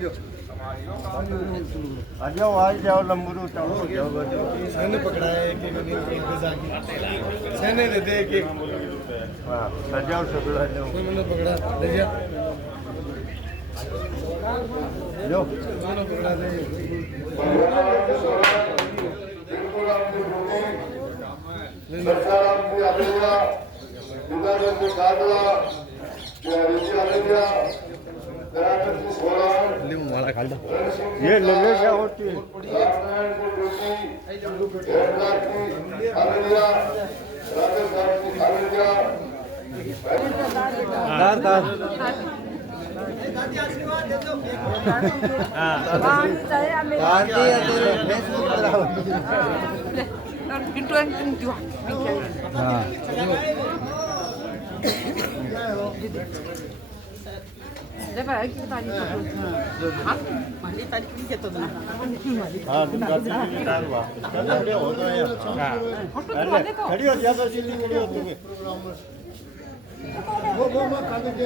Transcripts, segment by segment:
आ जाओ लंबरू चलो जाओ मैंने पकड़ा है कि मैंने दे दे कि हाँ आ जाओ सब मैंने पकड़ा ले जा जो मैंने पकड़ा दे ये ले ले क्या होती है दार दार खड़ी हो जा बस इतनी खड़ी हो तुम्हें वो मैं कागज दे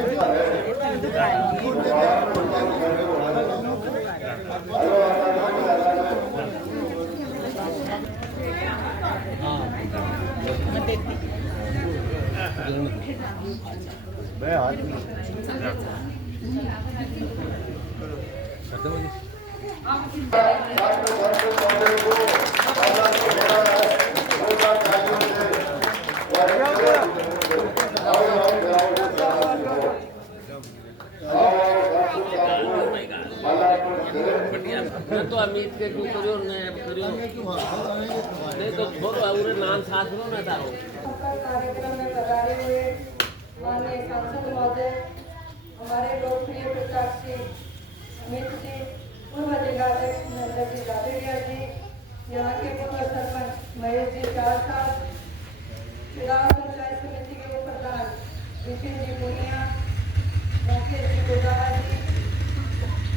मैं हाथ तो अमित के तू करियो ने करियो नहीं तो छोड़ो उरे नाम साथ लो ना तारो कार्यक्रम में पधारे हुए माननीय सांसद महोदय हमारे लोकप्रिय प्रत्याशी अमित जी पूर्व जिलाध्यक्ष नंदा जी जावेरिया जी यहाँ के पूर्व सरपंच महेश जी चार साल चुनाव पंचायत समिति के उप प्रधान विपिन जी पुनिया मुकेश जी गोदारा जी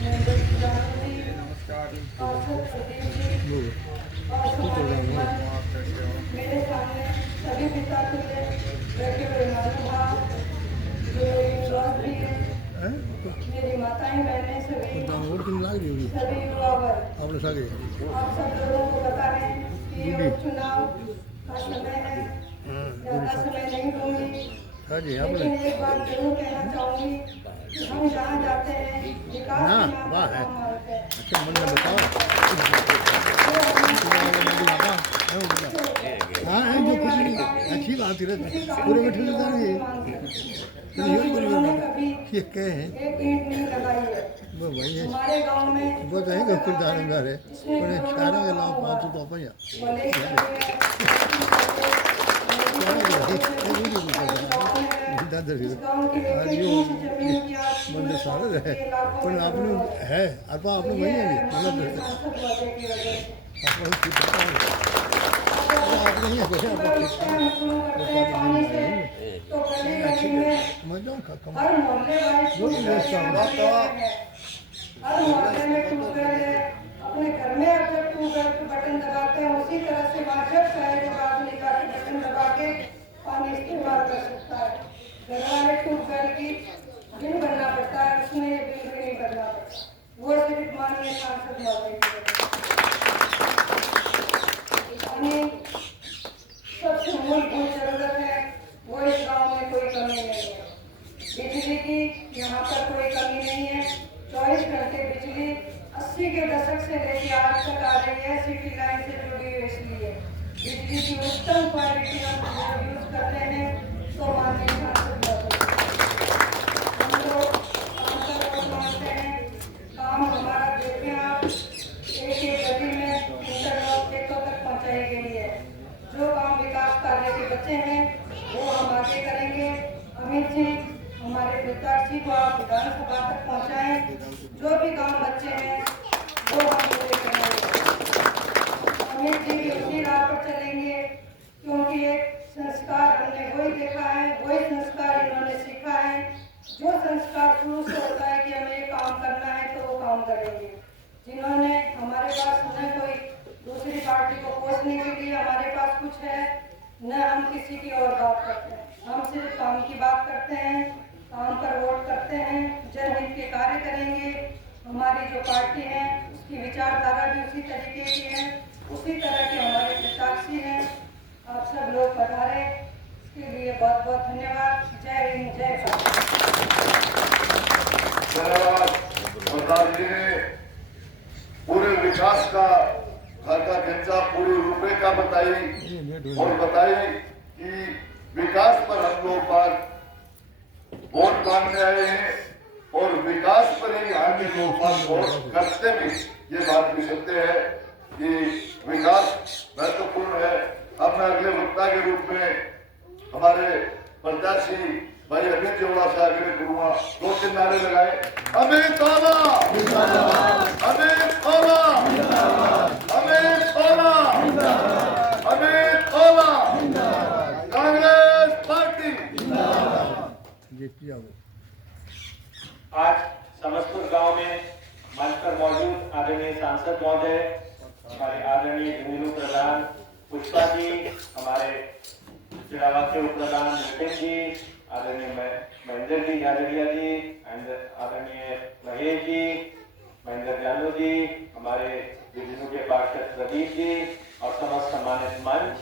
नंदन जी जानू जी कौशल प्रदीप जी मेरे सामने सभी पिता तुल्य बैठे हुए महानुभाव जो मेरी विश्वास भी है मेरी माताएं बहनें सभी युवा वर्ग आप सब लोगों को पता है कि ये उपचुनाव का समय है ज़्यादा समय नहीं दूंगी लेकिन एक बात जरूर कहना चाहूँगी कि हम जहाँ जाते हैं विकास हाँ है जो कुछ नहीं अच्छी बात है पूरे बैठे ये क्या है वो भाई है वो तो है कि कुछ दानदार है उन्हें चारों के अलावा 500 तो अपन मंदिर सारे है पर आपने है आपने वही है मतलब अपने घर में अगर ट्यूबवेल पे बटन दबाते हैं उसी तरह से वाटर शहर के बाद निकाल के बटन दबा के पानी इस्तेमाल कर सकता है। घर वाले ट्यूबवेल की बिल भरना पड़ता है उसमें ये बिल भी नहीं भरना पड़ता वो सिर्फ माननीय सांसद महोदय की सबसे मूलभूत जरूरत है वो इस गाँव में कोई कमी नहीं है। बिजली की यहाँ पर कोई कमी नहीं है 24 घंटे बिजली 80 के दशक से लेकर आज तक आ रही है सिटी लाइन से जुड़ी हुई इसलिए बिजली की उत्तम क्वालिटी हम यूज करते हैं तो माननीय सांसद हम लोग काम कर मानते हैं काम हमारा देखते हैं आप एक गली में इंटरलॉक खेतों तक पहुँचाई गई है जो काम विकास कार्य के बच्चे हैं वो हम आगे करेंगे। अमित जी हमारे पिताजी को आप विधानसभा तक पहुँचाएं जो भी काम बच्चे हैं वो हम पूरे करेंगे। अमित जी भी उसी राह पर चलेंगे क्योंकि एक संस्कार हमने वही देखा है वही संस्कार इन्होंने सीखा है जो संस्कार शुरू से होता है कि हमें काम करना है तो वो काम करेंगे। जिन्होंने हमारे पास न कोई दूसरी पार्टी को कोसने के लिए हमारे पास कुछ है न हम किसी की और बात करते हैं हम सिर्फ काम की बात करते हैं काम पर वोट करते हैं जनहित के कार्य करेंगे हमारी जो पार्टी है उसकी विचारधारा भी उसी तरीके की है, उसी तरह के हमारे प्रत्याशी हैं। आप सब लोग पधारे, इसके लिए बहुत बहुत धन्यवाद। जय हिंद, जय भारत। प्रधान जी ने पूरे विकास का खाका खर्चा पूरी रूपरेखा बताई और बताई कि विकास पर हम लोग बात वोट मांगने आए हैं और विकास पर ही यहाँ के लोग बात वोट करते भी। ये बात भी सत्य है कि विकास महत्वपूर्ण है। अब मैं अगले वक्ता के रूप में हमारे प्रत्याशी भाई अमित जोड़ा से आगे करूंगा। 2-3 नारे लगाए। अमित ओला, अमित ओला, अमित ओला, अमित ओला, कांग्रेस पार्टी। आज समस्तपुर गांव में मंच पर मौजूद आदरणीय सांसद महोदय, हमारे आदरणीय रेणु प्रधान पुष्पा जी, हमारे चिड़ावा के उप प्रधान नितिन जी, आदरणीय महेंद्र जी झाझड़िया जी, आदरणीय महेश जी, महेंद्र जानू जी, हमारे विष्णु के पार्षद प्रदीप जी और समस्त सम्मानित मंच,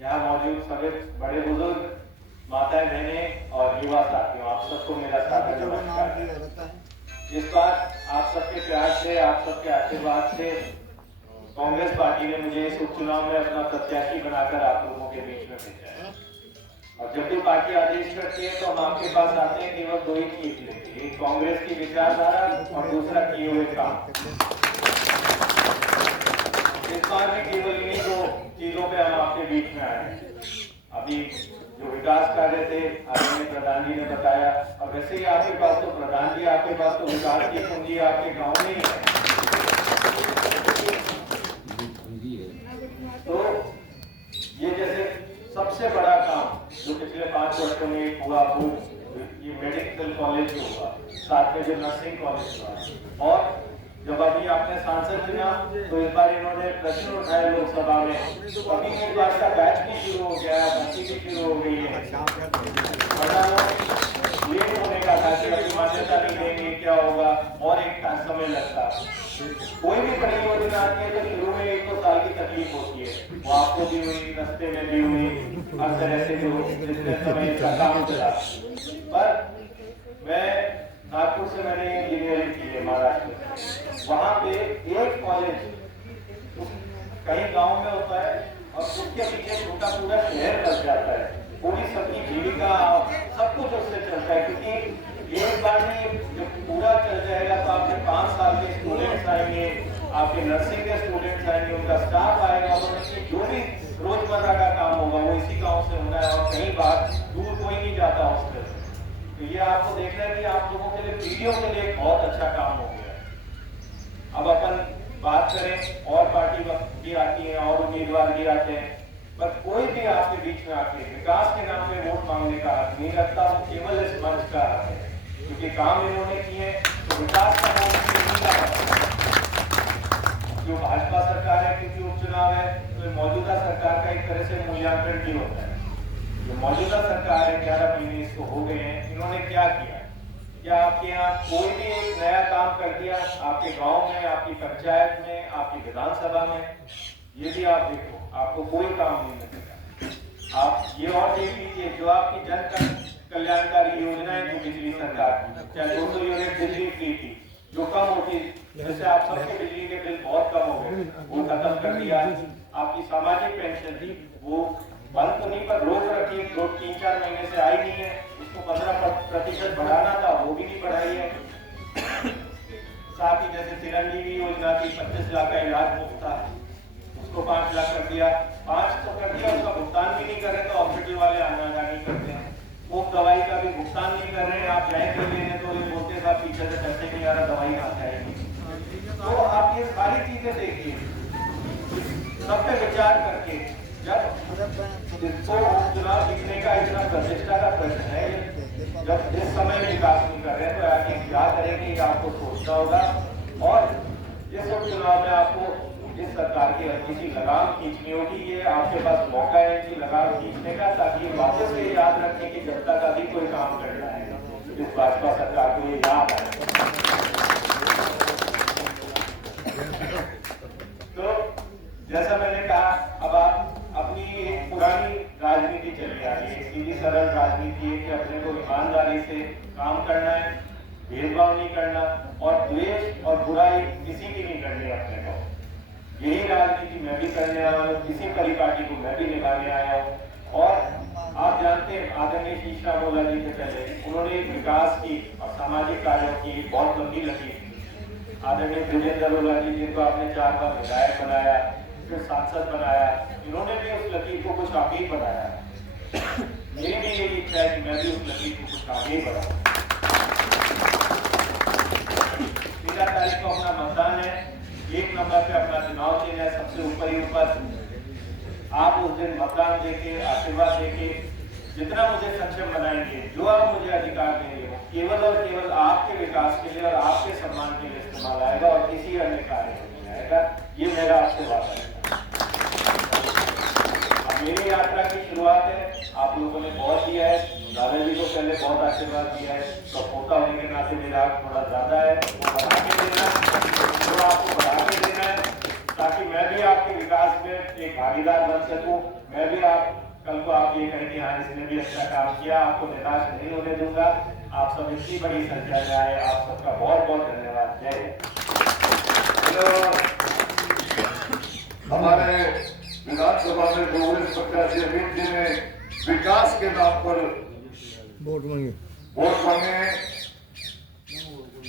यहाँ मौजूद सभी बड़े बुजुर्ग, माताएं बहनें और युवा साथियों, आप सबको मेरा सादर नमस्कार। इस बार आप सबके प्यार से, आप सबके आशीर्वाद से कांग्रेस पार्टी ने मुझे इस उपचुनाव में अपना प्रत्याशी बनाकर आप लोगों के बीच में भेजा है। और जब भी पार्टी आदेश करती है तो हम आपके पास आते हैं केवल 2 ही चीज लेते हैं, एक कांग्रेस की विचारधारा और दूसरा किए हुए काम। इस बार भी केवल इन्हीं 2 चीजों पे हम आपके बीच में आए हैं। अभी जो विकास कार्य थे आदरणीय प्रधान जी ने बताया, और वैसे ही आपके पास तो प्रधान जी, आपके पास तो विकास की पूंजी आपके गाँव में ही है। तो ये जैसे सबसे बड़ा काम जो पिछले 5 वर्षों में हुआ वो ये मेडिकल कॉलेज जो हुआ, साथ में जो नर्सिंग कॉलेज हुआ, और जब अभी आपने सांसद चुना तो इस बार इन्होंने प्रश्न उठाए लोकसभा में, तो अभी इस बार का बैच भी शुरू हो गया है, भर्ती भी शुरू हो गई है। लेट होने का था कि अभी मान्यता नहीं देंगे, क्या होगा, और एक समय लगता। कोई भी परियोजना आती है तो शुरू में 1-2 साल की तकलीफ होती है, वो आपको भी हुई, रास्ते में भी हुई, हर तरह से जो जितने समय का काम चला। पर मैं नागपुर से मैंने इंजीनियरिंग की है महाराष्ट्र से, वहाँ पे एक कॉलेज कहीं गांव में होता है और उसके पीछे छोटा पूरा शहर लग जाता है, पूरी सबकी जीविका सब कुछ उससे चलता है। क्योंकि एक बार नहीं, जब पूरा चल जाएगा तो आपके 5 साल के स्टूडेंट्स आएंगे, आपके नर्सिंग के स्टूडेंट्स आएंगे, उनका स्टाफ आएगा, और उनकी जो भी रोजमर्रा का काम होगा वो इसी गांव से होना है, और कहीं बाहर दूर कोई नहीं जाता हॉस्टल। तो ये आपको देखना है कि आप लोगों के लिए, पीढ़ियों के लिए बहुत अच्छा काम हो गया है। अब अपन बात करें, और पार्टी भी आती है और उम्मीदवार भी आते हैं, पर कोई भी आपके बीच में आके विकास के नाम पे वोट मांगने का हक नहीं रखता, वो केवल इस मंच का हक है, क्योंकि काम इन्होंने किए तो विकास का वोट नहीं लगा। जो भाजपा सरकार है, क्योंकि उपचुनाव है तो मौजूदा सरकार का एक तरह से मूल्यांकन भी होता है। जो मौजूदा सरकार है, 11 महीने इसको हो गए हैं, इन्होंने क्या किया? क्या आपके यहाँ कोई भी एक नया काम कर दिया? आपके गांव में, आपकी पंचायत में, आपकी विधानसभा में? ये भी आप देखो, आपको कोई काम नहीं मिलेगा। आप ये और देख लीजिए, जो आपकी जन कल्याणकारी योजनाएं थी पिछली सरकार की, चाहे 200 यूनिट बिजली फ्री थी जो कम होती, जैसे आप सबके बिजली के बिल बहुत कम हो गए, वो खत्म कर दिया। आपकी सामाजिक पेंशन थी वो बंद तो नहीं पर रोक रखी, 3-4 महीने से आई नहीं है, उसको 15% बढ़ाना था, वो भी नहीं बढ़ाई है। साथ ही जैसे चिरंजीवी योजना थी, 25 लाख का इलाज मुफ्त था, उसको 5 लाख कर दिया। 5 तो कर दिया, उसका भुगतान भी नहीं कर रहे तो हॉस्पिटल वाले आना-जानी करते हैं। मुफ्त दवाई का भी भुगतान नहीं कर रहे हैं, आप जाएंगे लेने तो ये बोलते साहब पीछे से पैसे नहीं आ रहा, दवाई कहाँ से आएगी। तो आप ये सारी चीजें देखिए, सब पे विचार करके, जब जिसको चुनाव जीतने का इतना प्रतिष्ठा का प्रश्न है, जब इस समय विकास नहीं कर रहे हैं तो आगे क्या करेंगे, ये आपको सोचना होगा। और इस उपचुनाव में आपको इस सरकार की हल्की सी लगाम खींचनी होगी। ये आपके पास मौका है इनकी लगाम खींचने का, ताकि वापस से याद रखें कि जनता का भी कोई काम करना है, इस भाजपा सरकार को ये याद है। जैसा मैंने कहा, अब आप अपनी एक पुरानी राजनीति चली आ रही है, सीधी सरल राजनीति है कि अपने को ईमानदारी से काम करना है, भेदभाव नहीं करना और द्वेष और बुराई किसी की नहीं करनी है अपने को। यही राजनीति मैं भी करने आया हूँ, किसी परिपाटी को मैं भी निभाने आया हूँ। और आप जानते हैं आदरणीय शीशा मोला जी से पहले उन्होंने विकास की और सामाजिक कार्यों की बहुत लंबी लकीर थी। आदरणीय ब्रिजेंद्र अरोड़ा जी जिनको आपने 4 बार विधायक बनाया, फिर सांसद बनाया, इन्होंने भी उस लकीर को कुछ आगे ही बढ़ाया। मेरी भी यही इच्छा है कि मैं भी उस लकीर को कुछ आगे ही बढ़ाऊं। 13 तारीख को अपना मतदान है, 1 नंबर पे अपना चुनाव चिन्ह है, सबसे ऊपर ही ऊपर। आप उस दिन मतदान देके आशीर्वाद देके जितना मुझे सक्षम बनाएंगे, जो आप मुझे अधिकार देंगे, वो केवल और केवल आपके विकास के लिए और आपके सम्मान के लिए इस्तेमाल आएगा और किसी अन्य कार्य में नहीं आएगा। ये मेरा आपसे वादा है। अब मेरी यात्रा की शुरुआत है, आप लोगों ने बहुत दिया है, दादाजी को पहले बहुत आशीर्वाद दिया है, तो पोता होने के नाते मेरा थोड़ा ज्यादा है, वो बढ़ा के देना, वो आपको बढ़ा के देना है ताकि मैं भी आपके विकास में एक भागीदार बन सकूं। मैं भी आप कल को आप ये कहें कि हाँ इसने भी अच्छा काम किया, आपको निराश नहीं होने दूंगा। आप सब इतनी बड़ी संख्या में आए, आप सबका बहुत बहुत धन्यवाद। जय हमारे विधानसभा में कांग्रेस प्रत्याशी अमित जी ने विकास के नाम पर वोट मांगे।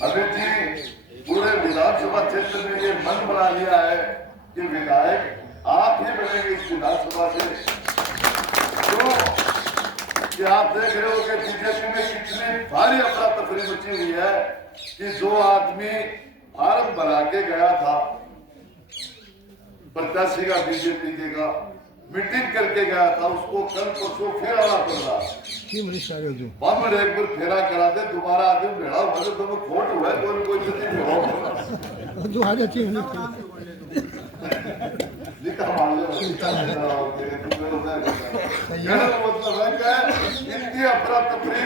अमित जी पूरे विधानसभा क्षेत्र में ये मन बना लिया है कि विधायक आप ही बनेंगे इस विधानसभा से। तो कि आप देख रहे हो कि बीजेपी में कितनी भारी अफरा तफरी मची हुई है कि जो आदमी फार्म भरा के गया था प्रत्याशी का, बीजेपी के का मीटिंग करके गया था, उसको कल परसों फिर आना पड़ रहा है। एक बार फेरा करा दे, दोबारा आदमी भेड़ा हुआ तो तुम्हें खोट हुआ है, कोई मतलब है इतनी अफरा तफरी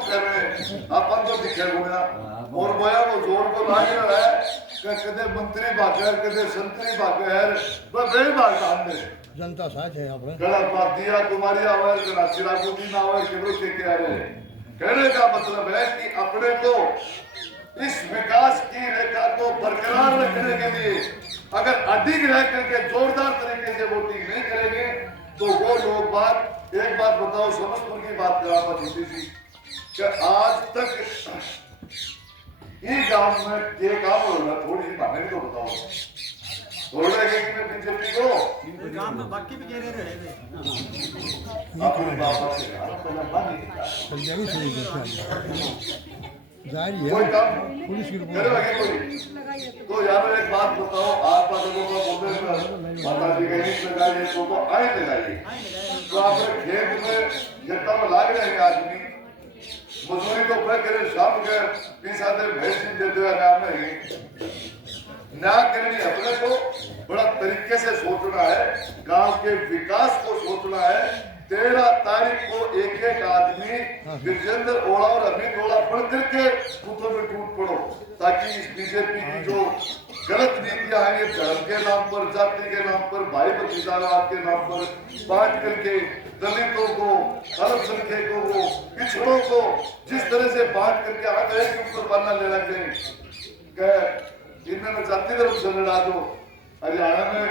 कर रहे हैं अपन तो दिखे गुना और बोया वो जोर को ला रहा है कदे मंत्री भागर कदे संतरी भागर बड़े भाग जनता साथ है यहाँ पर। गलत बात दिया तुम्हारी आवाज करा चिरागुदी ना आवाज केवल के आ रहे। कहने का मतलब है कि अपने को इस विकास की रेखा को बरकरार रखने के लिए अगर अधिक रह करके जोरदार तरीके से वोटिंग नहीं करेंगे तो वो लोग बात एक बात बताओ, समस्तपुर की बात करा होती थी कि आज तक ये गांव में ये काम हो रहा, थोड़ी सी बातें तो बताओ बोल रहे हैं कि मैं बीजेपी को गांव में बाकी भी कह रहे हैं अपने बाबा से कोई काम पुलिस की करेगा कोई। तो यार एक बात बताओ, आप लोगों को बोलते माता जी का ईट लगाइए तो आए लगाइए, तो आपने खेत में खेतों में लाग रहे हैं आदमी मजदूरी को पे करे शाम के 20 आधे भैंस देते हुए नाम नहीं ना करनी। अपने को बड़ा तरीके से सोचना है, गांव के विकास को सोचना है। 13 तारीख को एक एक आदमी गिरजेंद्र ओड़ा और अमित ओड़ा पढ़ करके बूथों में टूट पड़ो ताकि इस बीजेपी की जो गलत नीतियां हैं, ये धर्म के नाम पर, जाति के नाम पर, भाई भतीजावाद के नाम पर बांट करके दलितों को, अल्पसंख्यकों को, पिछड़ों को जिस तरह से बांट करके आगे एक ऊपर बनना ले रख गए, इन्होंने जाति धर्म से लड़ा दो। हरियाणा में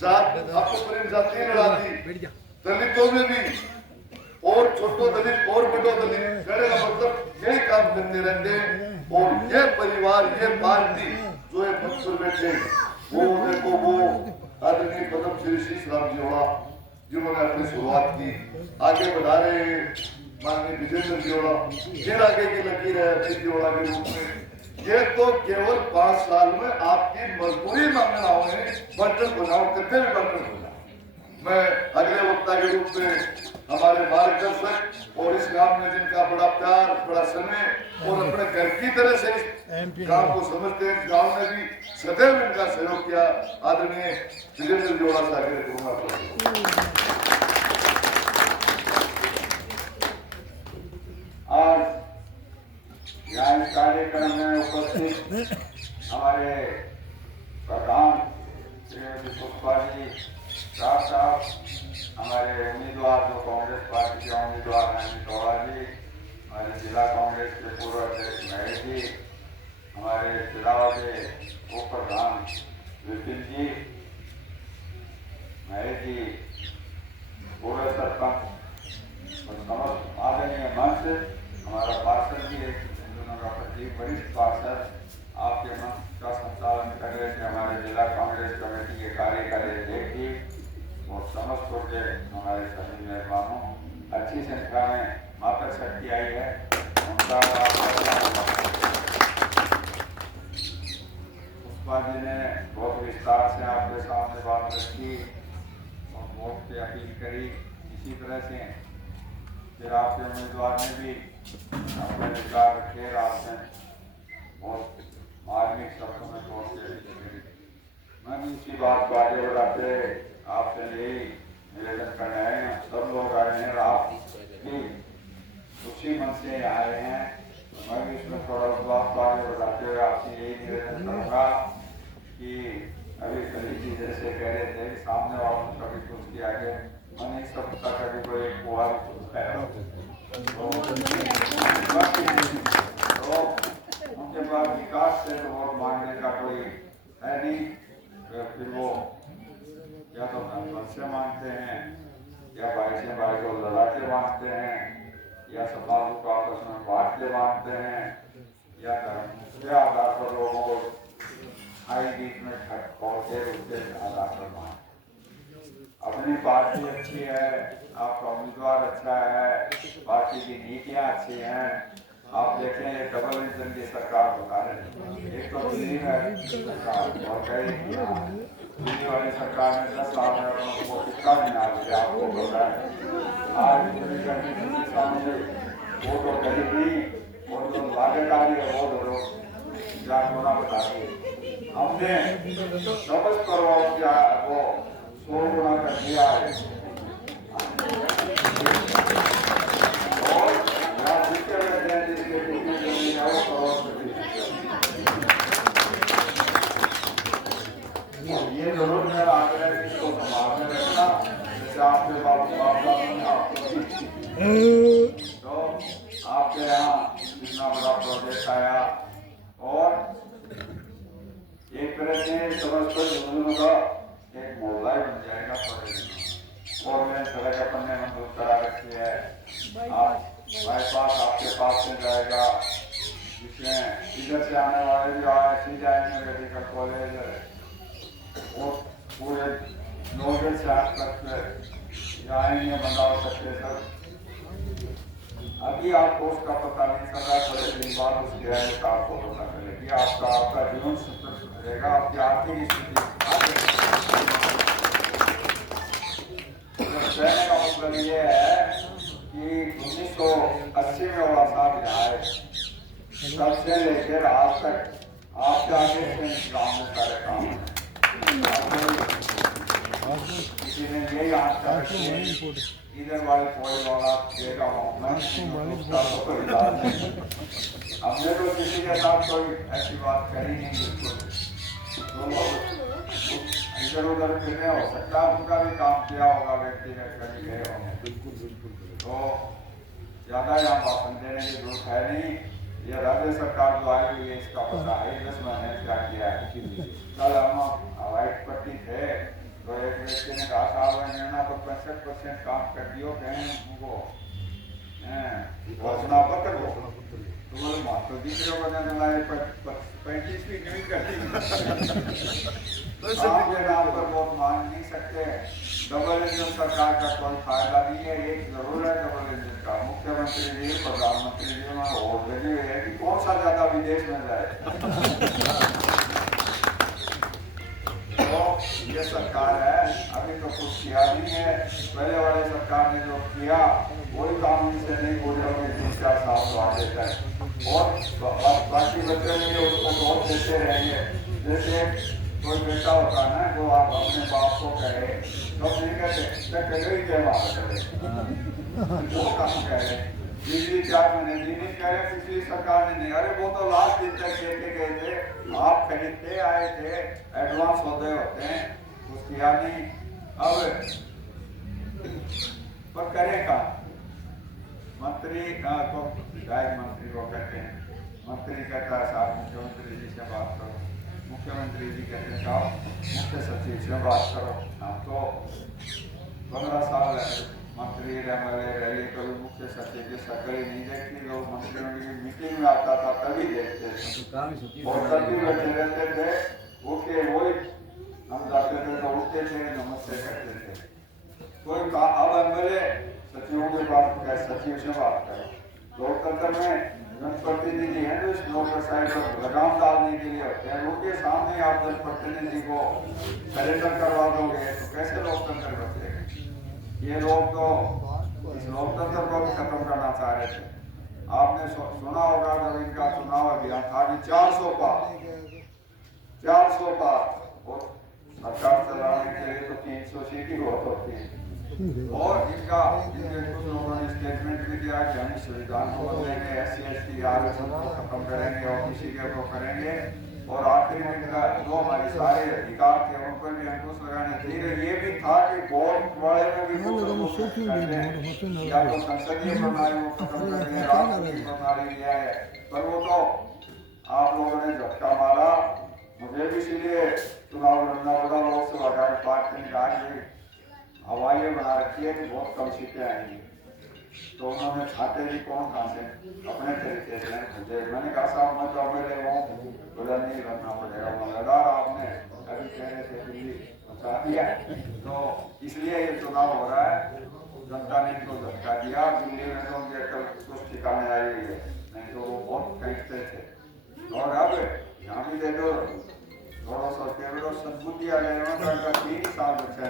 जात आपको प्रेम जाति लड़ा दी, दलितों में भी और छोटो दलित और बड़ो दलित कहने का मतलब यही काम करते रहते। और ये परिवार, ये पार्टी जो है पद पर बैठे वो देखो वो आदरणीय पद्म श्री शीश राम जी होड़ा जिन्होंने अपनी शुरुआत की, आगे बढ़ा रहे हैं माननीय विजेंद्र जी होड़ा, फिर आगे की लकीर है अमित जी होड़ा के रूप में। ये तो केवल 5 साल में आपकी मजबूरी मांगना होने बर्तन बनाओ कितने भी बर्तन बनाओ। मैं अगले वक्ता के रूप में हमारे मार्गदर्शक और इस गांव में जिनका बड़ा प्यार, बड़ा समय और अपने घर की तरह से इस गांव को समझते हैं, इस गांव ने भी सदैव इनका सहयोग किया, आदरणीय विजेंद्र जोड़ा सागर करूंगा। आज यहाँ इस कार्यक्रम में उपस्थित हमारे प्रधान श्रीमती पुष्पा जी साहब, हमारे उम्मीदवार जो कांग्रेस पार्टी के उम्मीदवार हैं मितौड़ा जी, हमारे जिला कांग्रेस के पूर्व अध्यक्ष महेश जी, हमारे जिला के उप प्रधान विपिन जी, महेश जी, पूर्व सरपंच और समस्त आदरणीय मंच, हमारा पार्षद जी का प्रतीक वरिष्ठ पार्षद आपके मंच का संचालन कर रहे थे, हमारे जिला कांग्रेस कमेटी के कार्यकारी अध्यक्ष जी और समस्त के हमारे सभी मेहमानों, अच्छी संख्या में माता शक्ति आई है, उनका पुष्पा जी ने बहुत विस्तार से आपके सामने बात रखी और वोट की अपील करी। इसी तरह से फिर आपके उम्मीदवार ने भी अपने विचार रखे, आपने बहुत मार्मिक शब्दों में तौर से मैं भी इसी बात को आगे बढ़ाते आपसे यही निवेदन करने आए हैं। सब लोग आए हैं, आप भी उसी मन से आए हैं, तो मैं भी इसमें थोड़ा उस बात को आगे बढ़ाते हुए आपसे यही निवेदन करूँगा कि अभी कभी जी जैसे कह रहे थे सामने वालों को कभी कुछ किया आगे मैं नहीं समझता कभी कोई कुआर है तो उनके पास विकास से तो वोट मांगने का कोई है नहीं, फिर वो या तो धन से मांगते हैं या भाई से भाई को लड़ा के मांगते हैं या समाज को आपस में बांट के मांगते हैं या धर्म के आधार पर लोगों को हाई बीच में पहुंचे उसके आधार पर मांगते। अपनी पार्टी अच्छी है, आपका उम्मीदवार अच्छा है, पार्टी की नीतियां अच्छी हैं, आप देखें ये डबल इंजन की सरकार बता रहे हैं। एक तो दिल्ली में सरकार और कई दिल्ली वाली सरकार ने 10 साल में उनको कितना दिना दिया आपको पता है। आज सामने वो तो गरीबी और जो लागत आ रही है वो तो क्या होना बता रही है। हमने 24 करोड़ क्या वो 100 गुना कर दिया है और यहाँ जिसके जिसके ये जरूर मेरा आग्रह है इसको संभाल में रखना, जैसे आपके तो आपके यहाँ इतना बड़ा प्रोजेक्ट आया और एक तरह से समझ कर जुम्मन का एक मोहल्ला ही बन जाएगा और मैं सड़क अपन ने मंजूर करा रखी है, आप बाईपास आपके पास से जाएगा जिसमें इधर से आने वाले भी आए जाएंगे मेडिकल कॉलेज और पूरे नोवेल से आज तक आएंगे बंगाल तक के सब। अभी आपको उसका पता नहीं चल रहा, थोड़े दिन बाद उसके आने का आपको पता चलेगी, आपका जीवन सुरक्षित रहेगा, आपकी आर्थिक स्थिति। कहने का मतलब ये है कि 1980 में वो आसाम आए तब से लेकर आज तक आपके आगे गाँव में सारे काम है। किसी ने यही आज तक इधर वाले कोई वाला देगा हमने तो किसी के साथ कोई ऐसी बात करी नहीं, बिल्कुल इधर उधर फिरने हो सकता है, उनका भी काम किया होगा, व्यक्तिगत कभी गए होंगे, बिल्कुल बिल्कुल। तो ज्यादा यहाँ भाषण देने की जरूरत है नहीं, ये राज्य सरकार जो आई हुई है इसका पता है 10 महीने क्या किया है। कल हम हवाई पट्टी थे तो एक व्यक्ति ने कहा साहब ना तो 65% काम कर दियो कहें उनको घोषणा पत्र हो तो बोले मात्र दूसरे वजह लाए 35 भी नहीं करती तो के नाम पर वोट मांग नहीं सकते। डबल इंजन सरकार का कोई फायदा नहीं है, एक जरूर है डबल इंजन का, मुख्यमंत्री जी प्रधानमंत्री जी में वोट लगे हुए है कि कौन सा ज्यादा विदेश में जाए। तो ये सरकार है, अभी तो कुछ किया नहीं है, पहले वाली सरकार ने जो किया वही काम से नहीं पूरे 3-4 साल तो आ देता है और बाकी बच्चे भी उसको बहुत देते रहेंगे। जैसे कोई बेटा होता है ना जो आप अपने बाप को कहे तो नहीं कहते कहे ही क्या बात करे वो काम कहे बिजली 4 महीने दी नहीं कह रहे पिछली सरकार ने नहीं, अरे वो तो लास्ट दिन तक लेके गए थे, आप खरीदते आए थे, एडवांस होते हैं कुछ किया नहीं। अब पर करें का मंत्री तो विधायक मंत्री को कहते हैं, मंत्री कहता है साहब मुख्यमंत्री जी से बात करो, मुख्यमंत्री जी कहते हैं साहब मुख्य सचिव से बात करो। हम तो 15 साल मंत्री MLA रहे, कभी मुख्य सचिव की शक्ल ही नहीं देखती, लोग मंत्रियों की मीटिंग में आता था तभी देखते थे और तभी बैठे रहते थे। उठे वही हम जाते थे तो उठते थे, नमस्ते करते थे। कोई अब MLA सचिवों के पास क्या सचिव से बात करो। लोकतंत्र में जनप्रतिनिधि है तो इस लोकशाही पर लगाम डालने के लिए होते हैं। उनके सामने आप जनप्रतिनिधि को सरेंडर करवा दोगे तो कैसे लोकतंत्र बचेगा। ये लोग तो इस लोकतंत्र को भी खत्म करना चाह रहे थे। आपने सुना होगा जब इनका चुनाव अभियान था कि 400 पार और सरकार चलाने के लिए तो 300 सीट ही बहुत होती है। और इनका कुछ लोगों ने स्टेटमेंट भी दिया कि हम संविधान को बदलेंगे, SC/ST आरक्षण को खत्म करेंगे, OBC को करेंगे और आखिर में इनका जो हमारे सारे अधिकार थे उन पर भी अंकुश लगाने। धीरे ये भी था कि वोट वाले में भी या तो संसदीय प्रणाली को खत्म करेंगे, राष्ट्रपति प्रणाली लिया है, पर वो तो आप लोगों ने झटका मारा। मुझे भी इसीलिए चुनाव लड़ना पड़ा। लोकसभा का पार्टी ने कहा हवाई बना रखी है कि बहुत कम सीटें आएंगी, तो उन्होंने छाटे भी कौन कहाँ से अपने तरीके से मुझे। मैंने कहा साहब मैं तो मेरे वो बोला नहीं लड़ना पड़ेगा, वो लड़ा आपने अभी कहने से दिल्ली पहुँचा दिया, तो इसलिए ये चुनाव हो रहा है। जनता ने इनको धक्का दिया। दिल्ली में तो उनके कल कुछ ठिकाने आई हुई है, नहीं तो वो बहुत कहते थे। और अब यहाँ भी दे दो थोड़ा सा केवल सद्बुद्धि आ गए, 3 साल बचे।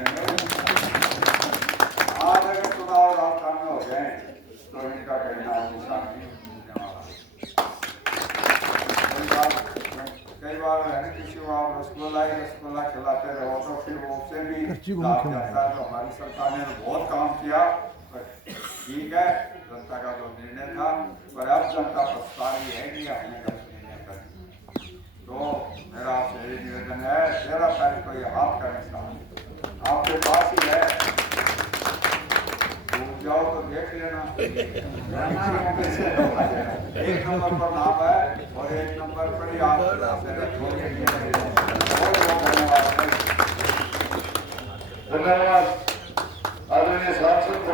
आज अगर चुनाव राजस्थान में हो जाए तो इनका कहीं नाम निशान नहीं मिलने वाला। कई बार है ना किसी को आप रसगुल्ला खिलाते रहो तो फिर वो उससे भी लाभ जाता है। तो हमारी सरकार ने बहुत काम किया, ठीक है जनता का जो निर्णय था, पर अब जनता पछता रही है कि हमने गलत निर्णय कर। तो मेरा आपसे यही निवेदन है, 13 तारीख को ये हाथ का निशान आपके पास ही है, जाओ तो देख लेना। 1 नंबर पर नाम है और 1 नंबर पर ही आप धन्यवाद आदरणीय सांसद।